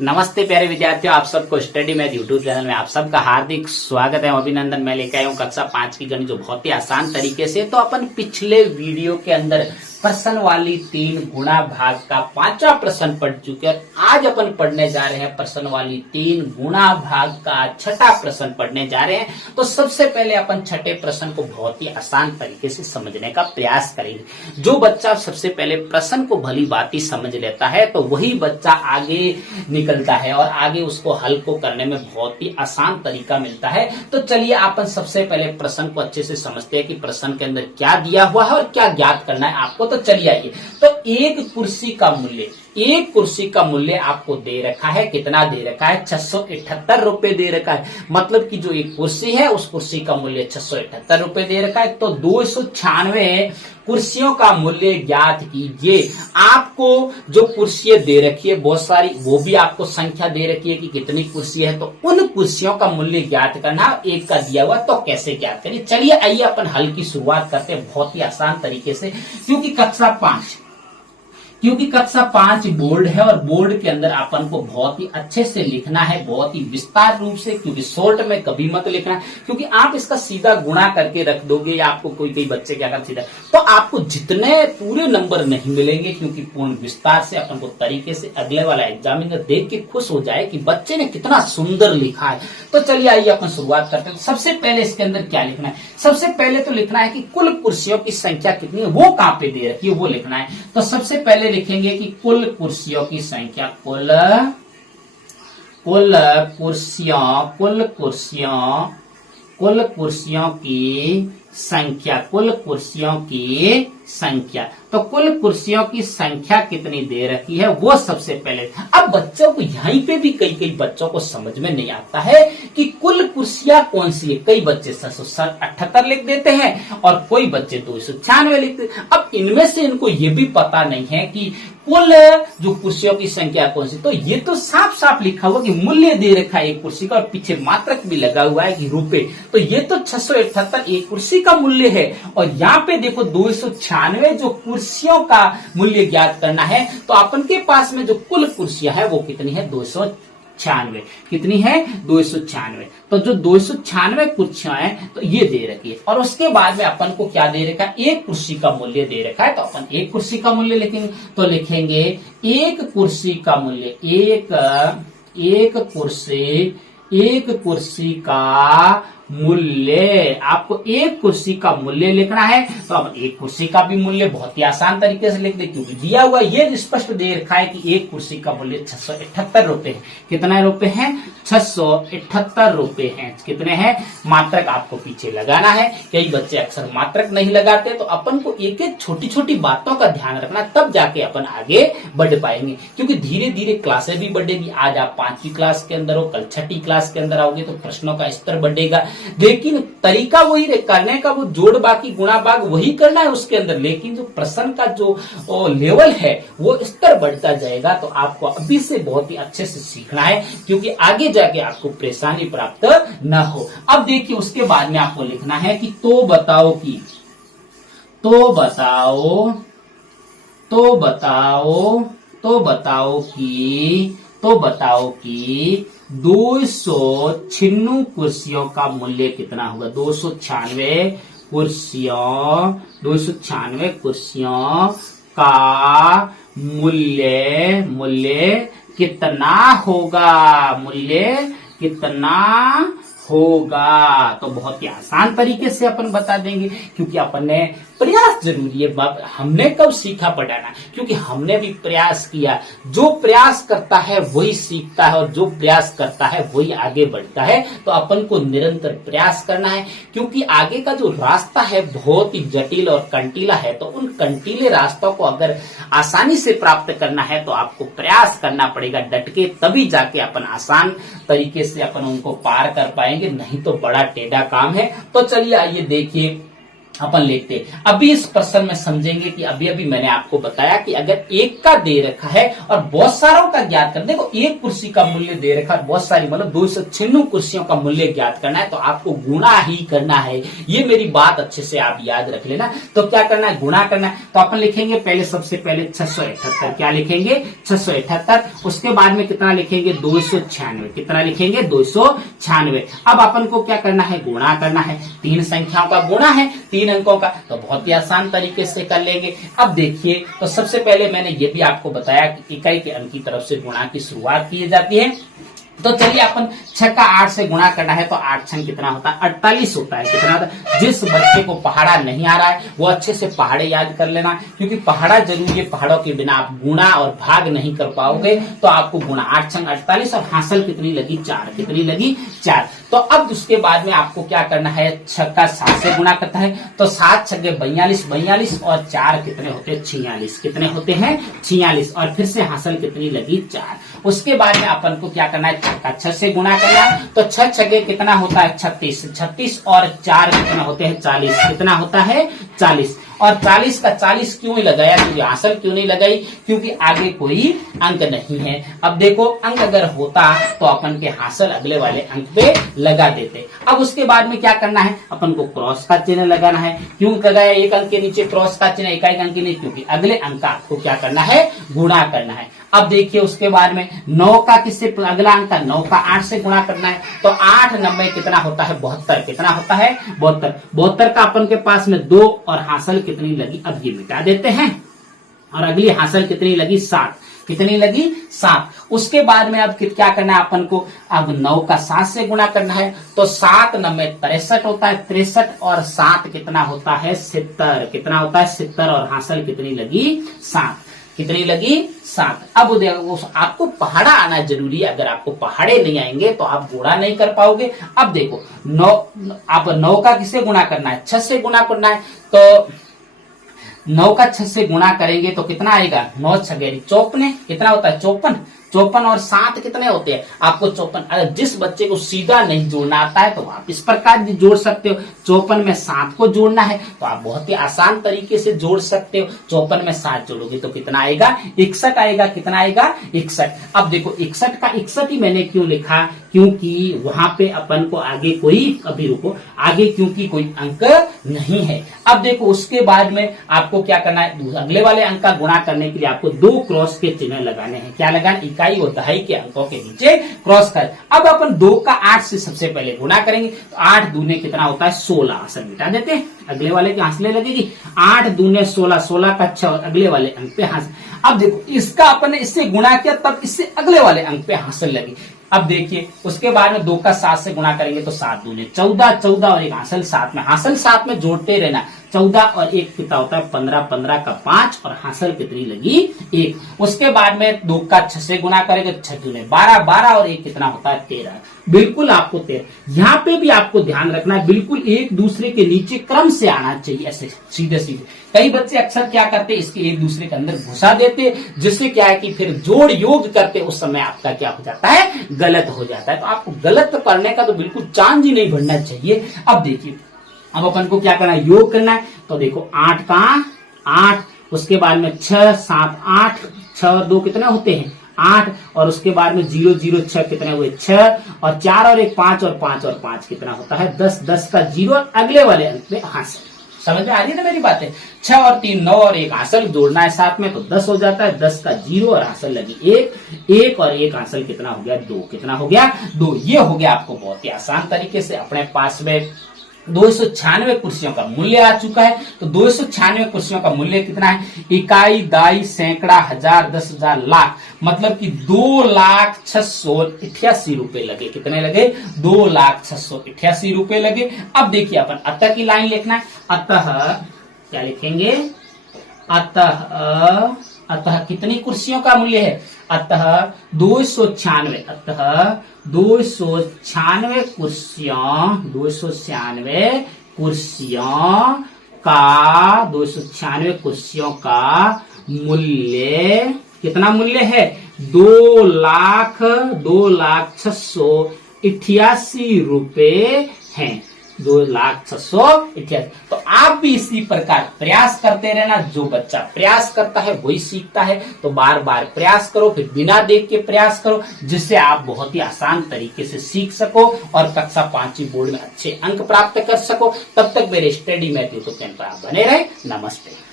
नमस्ते प्यारे विद्यार्थियों, आप सबको स्टडी मैथ यूट्यूब चैनल में आप सबका हार्दिक स्वागत है। अभिनंदन। मैं लेकर आया हूँ कक्षा 5 की गणित, जो बहुत ही आसान तरीके से। तो अपन पिछले वीडियो के अंदर प्रश्न वाली 3 गुणा भाग का 5वां प्रश्न पढ़ चुके हैं। आज अपन पढ़ने जा रहे हैं प्रश्न वाली 3 गुणा भाग का 6ठा प्रश्न पढ़ने जा रहे हैं। तो सबसे पहले अपन 6ठे प्रश्न को बहुत ही आसान तरीके से समझने का प्रयास करेंगे। जो बच्चा सबसे पहले प्रश्न को भली भांति समझ लेता है तो वही बच्चा आगे निकलता है और आगे उसको हल को करने में बहुत ही आसान तरीका मिलता है। तो चलिए अपन सबसे पहले प्रश्न को अच्छे से समझते हैं कि प्रश्न के अंदर क्या दिया हुआ है और क्या ज्ञात करना है आपको। तो चलिए आइए। तो एक कुर्सी का मूल्य आपको दे रखा है। कितना दे रखा है? 678 रुपए दे रखा है। मतलब कि जो एक कुर्सी है उस कुर्सी का मूल्य 678 रुपए दे रखा है। तो 296 कुर्सियों का मूल्य ज्ञात कीजिए। आपको जो कुर्सियां दे रखी है बहुत सारी, वो भी आपको संख्या दे रखी है कि कितनी कुर्सी है। तो उन कुर्सियों का मूल्य ज्ञात करना, एक का दिया हुआ तो कैसे ज्ञात करिए। चलिए आइए अपन हल की शुरुआत करते हैं बहुत ही आसान तरीके से। क्योंकि कक्षा 5 बोर्ड है और बोर्ड के अंदर अपन को बहुत ही अच्छे से लिखना है, बहुत ही विस्तार रूप से। क्योंकि शॉर्ट में कभी मत लिखना, क्योंकि आप इसका सीधा गुणा करके रख दोगे या आपको कोई बच्चे क्या कर सीधा, तो आपको जितने पूरे नंबर नहीं मिलेंगे। क्योंकि पूर्ण विस्तार से अपन को तरीके से अगले वाला एग्जामिनर देख के खुश हो जाए कि बच्चे ने कितना सुंदर लिखा है। तो चलिए आइए अपन शुरुआत करते हैं। सबसे पहले इसके अंदर क्या लिखना है? सबसे पहले तो लिखना है कि कुल कुर्सियों की संख्या कितनी है, वो कहां पे दे रखी है वो लिखना है। तो सबसे पहले लिखेंगे कि कुल कुर्सियों की संख्या, कुल कुर्सियों की संख्या। तो कुल कुर्सियों की संख्या कितनी दे रखी है वो सबसे पहले। अब बच्चों को यहीं पे भी कई बच्चों को समझ में नहीं आता है कि कुल कुर्सियां कौन सी है। कई बच्चे 778 लिख देते हैं और कोई बच्चे 296 लिखते हैं। अब इनमें से इनको ये भी पता नहीं है कि कुल जो कुर्सियों की संख्या कौन सी। तो ये तो साफ साफ लिखा हुआ कि मूल्य दे रखा है एक कुर्सी का और पीछे मात्रक भी लगा हुआ है कि रुपए। तो ये तो 678 एक कुर्सी का मूल्य है। और यहाँ पे देखो 296 जो कुर्सियों का मूल्य ज्ञात करना है। तो अपन के पास में जो कुल कुर्सियां है वो कितनी है? 296। कितनी है? 296। तो जो 296 कुर्सियां हैं तो ये दे रखी है। और उसके बाद में अपन को क्या दे रखा है? एक कुर्सी का मूल्य दे रखा है। तो अपन एक कुर्सी का मूल्य लिखेंगे। तो लिखेंगे एक कुर्सी का मूल्य, एक कुर्सी का मूल्य। आपको एक कुर्सी का मूल्य लिखना है। तो अब एक कुर्सी का भी मूल्य बहुत ही आसान तरीके से लिख दे, क्योंकि दिया हुआ ये स्पष्ट दे रखा है कि एक कुर्सी का मूल्य 678 रुपए है। कितना रुपए है? 678 रुपए हैं। कितने हैं? मात्रक आपको पीछे लगाना है। कई बच्चे अक्सर मात्रक नहीं लगाते। तो अपन को एक एक छोटी छोटी बातों का ध्यान रखना, तब जाके अपन आगे बढ़ पाएंगे। क्योंकि धीरे धीरे क्लासें भी बढ़ेगी। आज आप 5वीं क्लास के अंदर हो, कल 6ठी क्लास के अंदर आओगे तो प्रश्नों का स्तर बढ़ेगा। लेकिन तरीका वही करने का, वो जोड़ बाकी गुणा भाग वही करना है उसके अंदर। लेकिन जो प्रश्न का जो लेवल है वो स्तर बढ़ता जाएगा। तो आपको अभी से बहुत ही अच्छे से सीखना है, क्योंकि आगे जाके आपको परेशानी प्राप्त न हो। अब देखिए उसके बाद में आपको लिखना है कि तो बताओ कि 296 कुर्सियों का मूल्य कितना होगा? 296 कुर्सियों का मूल्य कितना होगा? तो बहुत ही आसान तरीके से अपन बता देंगे, क्योंकि अपन ने प्रयास जरूरी है। हमने कब सीखा पढ़ाना? क्योंकि हमने भी प्रयास किया। जो प्रयास करता है वही सीखता है और जो प्रयास करता है वही आगे बढ़ता है। तो अपन को निरंतर प्रयास करना है, क्योंकि आगे का जो रास्ता है बहुत ही जटिल और कंटीला है। तो उन कंटीले रास्तों को अगर आसानी से प्राप्त करना है तो आपको प्रयास करना पड़ेगा डट के, तभी जाके अपन आसान तरीके से अपन उनको पार कर पाएंगे। नहीं तो बड़ा टेढ़ा काम है। तो चलिए आइए देखिए अपन लिखते हैं। अभी इस प्रश्न में समझेंगे कि अभी अभी मैंने आपको बताया कि अगर एक का दे रखा है और बहुत सारों का ज्ञात कर, देखो एक कुर्सी का मूल्य दे रखा है, बहुत सारी मतलब 296 कुर्सियों का मूल्य ज्ञात करना है तो आपको गुणा ही करना है। ये मेरी बात अच्छे से आप याद रख लेना। तो क्या करना है, गुणा करना है। तो अपन लिखेंगे पहले, सबसे पहले 678, क्या लिखेंगे 678। उसके बाद में कितना लिखेंगे 296, कितना लिखेंगे 296। अब अपन को क्या करना है, गुणा करना है। तीन संख्याओं का गुणा है, 3 अंकों का, तो बहुत ही आसान तरीके से कर लेंगे। अब देखिए, तो सबसे पहले मैंने ये भी आपको बताया कि इकाई के अंक की तरफ से गुणा की शुरुआत की जाती है। तो चलिए अपन 6 का 8 से गुणा करना है तो 8 छंग कितना होता है, 48 होता है। कितना होता है? जिस बच्चे को पहाड़ा नहीं आ रहा है वो अच्छे से पहाड़े याद कर लेना, क्योंकि पहाड़ा जरूरी है। पहाड़ों के बिना आप गुणा और भाग नहीं कर पाओगे। तो आपको गुणा 8 छंग 48 और हासिल कितनी लगी 4, कितनी लगी 4। तो अब उसके बाद में आपको क्या करना है, 6 का 7 से गुणा करता है तो 7 छगे 42, 42 और 4 कितने होते हैं 46, कितने होते हैं 46। और फिर से हासिल कितनी लगी 4। उसके बाद में अपन को क्या करना है, 6 का 6 से गुणा करना है तो 6 छगे कितना होता है 36, 36 और 4 कितना होते हैं 40, कितना होता है 40। और 40 का 40 क्यों लगाया, क्योंकि हासिल क्यों नहीं लगाई, क्योंकि आगे कोई अंक नहीं है। अब देखो अंक अगर होता तो अपन के हासिल अगले वाले अंक पे लगा देते। अब उसके बाद में क्या करना है, अपन को क्रॉस का चिन्ह लगाना है। क्यों लगाया एक अंक के नीचे क्रॉस का चिन्ह, इकाई अंक के नीचे, क्योंकि अगले अंक का आपको क्या करना है, गुणा करना है। अब देखिए उसके बाद में 9 का किससे, अगला अंक का 9 का 8 से गुणा करना है तो 8 90 कितना होता है 72, कितना होता है 72। 72 का अपन के पास में 2 और हासिल कितनी लगी, अब ये मिटा देते हैं। और अगली हासिल कितनी लगी 7, कितनी लगी 7। उसके बाद में अब क्या करना है अपन को, अब 9 का 7 से गुणा करना है तो 7 90 63 होता है, 63 और 7 कितना होता है 70, कितना होता है 70। और हासिल कितनी लगी 7, कितनी लगी 7। अब आपको पहाड़ा आना जरूरी है। अगर आपको पहाड़े नहीं आएंगे तो आप गुणा नहीं कर पाओगे। अब देखो 9, आप 9 का किससे गुणा करना है, 6 से गुणा करना है। तो 9 का 6 से गुणा करेंगे तो कितना आएगा, 9 छगेरी 54, कितना होता है 54। 54 और 7 कितने होते हैं आपको 54। अगर जिस बच्चे को सीधा नहीं जोड़ना आता है तो आप इस प्रकार भी जोड़ सकते हो। 54 में 7 को जोड़ना है तो आप बहुत ही आसान तरीके से जोड़ सकते हो। 54 में 7 जोड़ोगे तो कितना आएगा 61 आएगा, कितना आएगा 61। अब देखो 61 का 61 ही मैंने क्यों लिखा, क्योंकि वहां पे अपन को आगे कोई, अभी रुको, आगे क्योंकि कोई अंक नहीं है। अब देखो उसके बाद में आपको क्या करना है, अगले वाले अंक का गुणा करने के लिए आपको 2 क्रॉस के चिन्ह लगाने हैं। क्या लगाना, इकाई और दहाई के अंकों के नीचे क्रॉस कर। अब अपन 2 का 8 से सबसे पहले गुणा करेंगे तो 8 दूने कितना होता है 16, आंसर मिटा देते हैं। अगले वाले के हासिल लगेगी 8 दूने 16, 16 का 6 और अगले वाले अंक पे हासिल। अब देखो इसका अपन ने इससे गुणा किया तब इससे अगले वाले अंक पे हासिल लगी। अब देखिए उसके बाद में 2 का 7 से गुणा करेंगे तो 7 दूने 14, 14 और एक हासिल 7 में, हासिल 7 में जोड़ते रहना। 14 और 1 कितना होता है 15, 15 का 5 और हासिल कितनी लगी 1। उसके बाद में 2 का 6 से गुणा करेंगे 6 दूने 12, 12 और 1 कितना होता है 13। बिल्कुल आपको 13, यहाँ पे भी आपको ध्यान रखना है, बिल्कुल एक दूसरे के नीचे क्रम से आना चाहिए, ऐसे सीधे सीधे। कई बच्चे अक्सर क्या करते हैं, इसके एक दूसरे के अंदर घुसा देते, जिससे क्या है कि फिर जोड़ योग करते उस समय आपका क्या हो जाता है, गलत हो जाता है। तो आपको गलत करने का तो बिल्कुल चांस ही नहीं बढ़ना चाहिए। अब देखिए अब अपन को क्या करना है, योग करना है। तो देखो 8 का 8, उसके बाद में 6 7 8, 6 और 2 कितने होते हैं 8, और उसके बाद में 0 0 6 कितने हुए 6, और 4 और 1 5 और 5 और 5 कितना होता है 10, 10 का 0 और अगले वाले अंक पे हासिल। समझ में आ रही है ना मेरी बातें। 6 और 3 9 और 1 हासिल जोड़ना है साथ में तो 10 हो जाता है। 10 का 0 और हासिल लगी 1, 1 और 1 हासिल कितना हो गया 2, कितना हो गया 2। ये हो गया आपको बहुत ही आसान तरीके से। अपने पास में 296 कुर्सियों का मूल्य आ चुका है। तो 296 कुर्सियों का मूल्य कितना है, इकाई, दाई, सैकड़ा, हजार, 10,000, लाख, मतलब कि 2,06,88 रुपए लगे। कितने लगे 2,06,88 रुपए लगे। अब देखिए अपन अतः की लाइन लिखना है। अतः क्या लिखेंगे, अतः कितनी कुर्सियों का मूल्य है, अतः 296, अतः 296 कुर्सियों, 296 कुर्सियों का, 296 कुर्सियों का मूल्य, कितना मूल्य है 2,06,88 रुपए है। 2,06,88। तो आप भी इसी प्रकार प्रयास करते रहना। जो बच्चा प्रयास करता है वही सीखता है। तो बार बार प्रयास करो, फिर बिना देख के प्रयास करो, जिससे आप बहुत ही आसान तरीके से सीख सको और कक्षा 5वीं बोर्ड में अच्छे अंक प्राप्त कर सको। तब तक मेरे स्टडी मैथ यूट्यूब चैनल पर आप बने रहे। नमस्ते।